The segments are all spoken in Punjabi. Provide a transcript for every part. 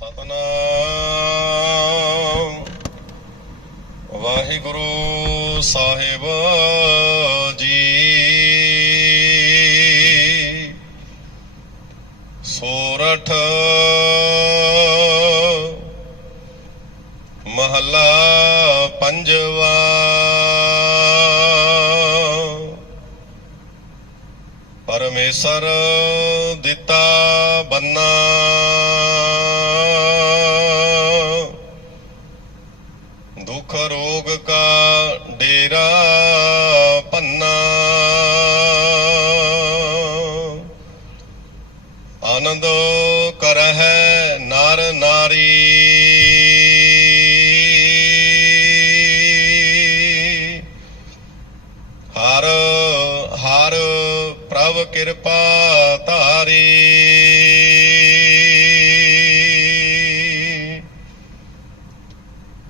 ਸਤਨਾਮ। ਵਾਹਿਗੁਰੂ ਸਾਹਿਬ ਜੀ। ਸੋਰਠ ਮਹੱਲਾ ਪੰਜਵਾ। ਪਰਮੇਸ਼ਰ ਦਿੱਤਾ ਬੰਨਾ। ਦੁੱਖ ਰੋਗ ਕਾ ਡੇਰਾ ਪੰਨਾ। ਆਨੰਦ ਕਰਹਿ ਨਰ ਨਾਰੀ। ਹਰ ਹਰ ਪ੍ਰਭ ਕਿਰਪਾ ਧਾਰੀ।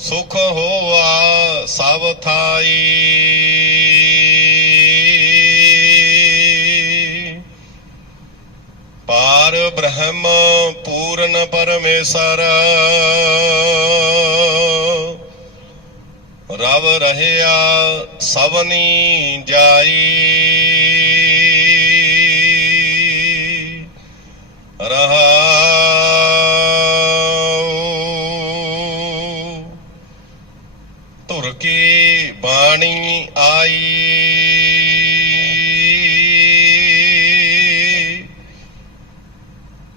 ਸੁਖ ਹੋਆ ਸਭ ਥਾਈ। ਪਾਰ ਬ੍ਰਹਮ ਪੂਰਨ ਪਰਮੇਸ਼ਰ ਰਵ ਰਹਿਆ ਸਭਨੀ ਜਾਈ। ਬਾਣੀ ਆਈ।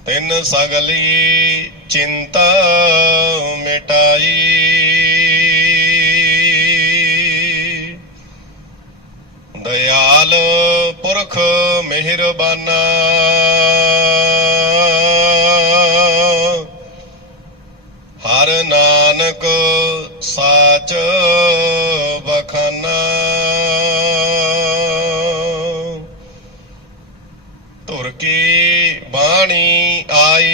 ਤਿੰਨ ਸਗਲੀ ਚਿੰਤਾ ਮਿਟਾਈ। ਦਇਆਲ ਪੁਰਖ ਮਿਹਰਬਾਨਾ। ਧੁਰ ਕੀ ਬਾਣੀ ਆਈ।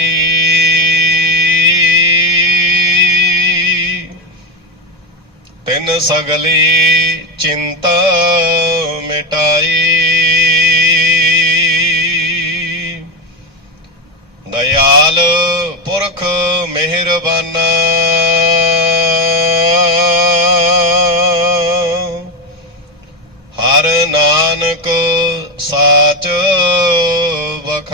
ਤਿੰਨ ਸਗਲੀ ਚਿੰਤਾ ਮਿਟਾਈ। ਦਇਆਲ ਪੁਰਖ ਮਿਹਰਬਾਨਾ। ਹਰ ਨਾਨਕ ਸਾਚ